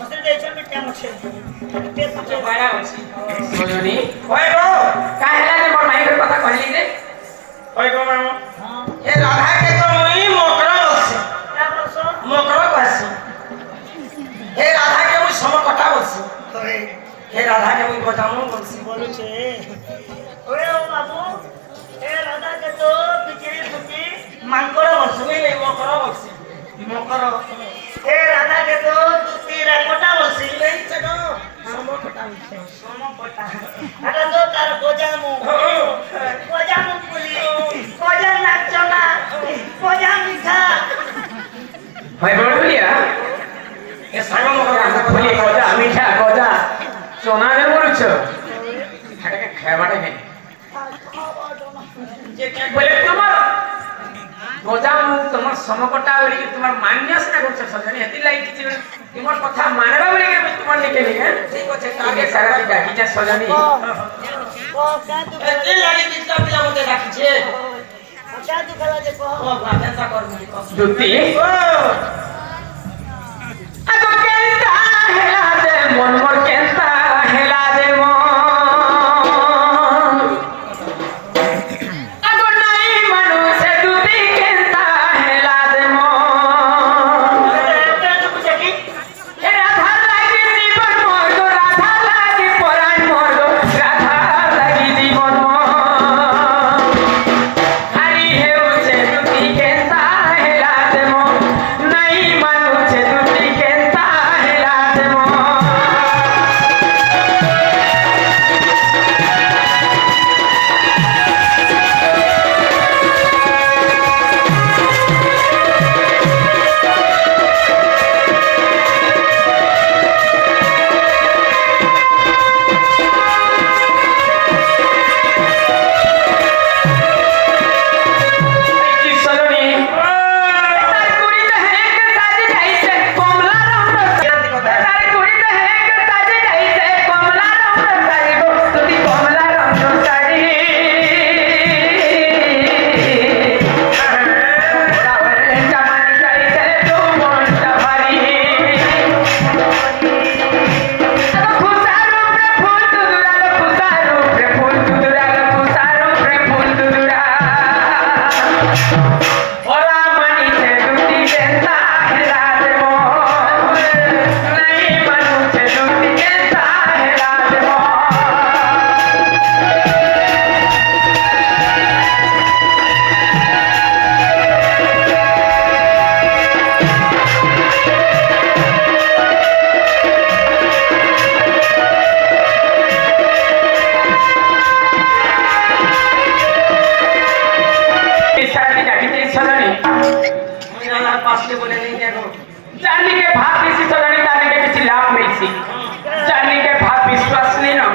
ফসল দেইছ আমি কেন আছে তে তো বাড়া আছে সজনী ওই গো কাহেলা নে বড় মাইকের কথা কইলি রে ওই গো মামু হ্যাঁ এ রাধা কে তো মুই মকরা বলছি তা বলছো মকরা বলছি হে রাধা কে মুই সমকটা বলছি ওই হে রাধা কে মুই গজামু বলছি বলছে ওরে ও বাবু এ রাধা কে তো বিচিরি ফুটি মাংকড়া বলছো তুমি নেই মকরা বলছি মকরা এ রাধা কে তো তুতি রাঙ্গটা বলছি এই চলো সমকটা বলছি সমপটা এটা তো তার গোজামু গোজামু পুলি গোজা নাচনা গোজা মিঠা ভাই বড়ুলিয়া এ সাঙ্গ মকরা বলি গজা মিঠা গজা সোনারে বলছ এটাকে খাবাটা নেই যে কে বলে তোমার গজা তোমার সমকটা বলি তোমার মান্যস না করছ সজনী হেতি লাগি কিছু তোমার কথা মানবা বলি তোমার নিকে নিকে ঠিক আছে আগে সারা ডাকিছা সজনী এতে লাগি কিছু পিলা মতে ডাকিছে জ্যোতি আগো কেনতা হেলা দে মন মোর কেনতা হেলা দে মন আগো নাই মানুষে জ্যোতি কেনতা হেলা দে মন এ রাধা লাগি জীবন মোর গো রাধা লাগি পরাণ মোর গো রাধা লাগি জীবন মোর হারি হেউছে জ্যোতি কেনতা হেলা দে মন নাই মানুষে জ্যোতি কেনতা হেলা দে মন কি সজনী তার কুড়িতে হেক সাজে যাইছে কমলা রঙ তার কুড়িতে হেক সাজে যাইছে কমলা রঙ শাড়ি গো তুই কমলা রঙ শাড়ি রাবণে জামানি যাইছে তো মনটা ভারী ফুসারো প্রে ফুল দুদুরা ফুসারো প্রে ফুল দুদুরা ফুসারো প্রে ফুল দুদুরা ওরা মানিছে দুটি কেনতা হেলা দে মন নাই মানুষে দুটি কেনতা হেলা দে মন সারাটি ডাকিতে সজনী মুই আমার পাশে বলে নেই দেখো জানিকে ভাব বেশি সজনী জানিকে কিছু লাভ মিলছি জানিকে ভাব বিশ্বাস নেই না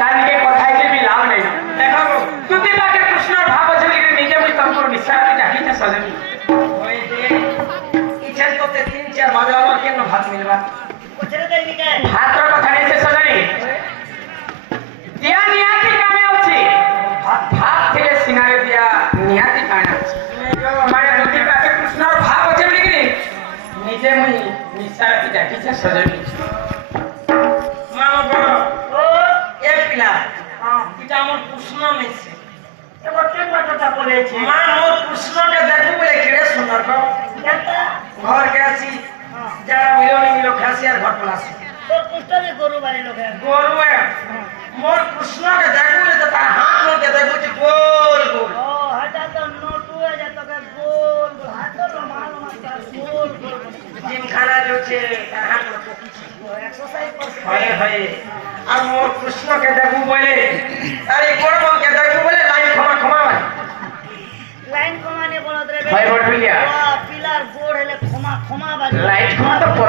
জানিকে কথাই কে লাভ নেই দেখো তুই বাকে কৃষ্ণর ভাব আছে বলে নিজে মুই তমকর নিঃসারাটি ডাকিতে সজনী ওই যে ইচ্ছা করতে 3-4 বাজে আমার কেন ভাত মিলবা ভাতর কথা নেই সে সজনী দিয়া নিয়াতি কামে আছে ভাত থেকে সিনারে দিয়া নিয়াতি কামে আছে মানে দুটি পাশে কৃষ্ণর ভাব আছে বলি কি নিজে মুই নিঃসারাতি ডাকিছে সজনী মা বড় ও এক পিলা এটা আমার কৃষ্ণ নেছে এবার কেন কথা বলেছে মা মোর কৃষ্ণকে দেখু বলে কিরে সুন্দর গো ঘর কে আছি যারা মিলনি মিলো খাসি আর ঘর পলাছি তোর কুষ্টাবে গরু বাড়ি লোকে গরু মোর কৃষ্ণকে দেখু বলে তো তার হাত মধ্যে দেখু যে গোল গোল ও হাটা তো নোটু হয়ে যায় তোকে গোল গোল হাত তো মাল মাস্টার গোল গোল জিমখানা রয়েছে তার হাত মধ্যে এক্সারসাইজ করছে হয় হয় আর মোর কৃষ্ণকে দেখু বলে তার এই গরমকে দেখু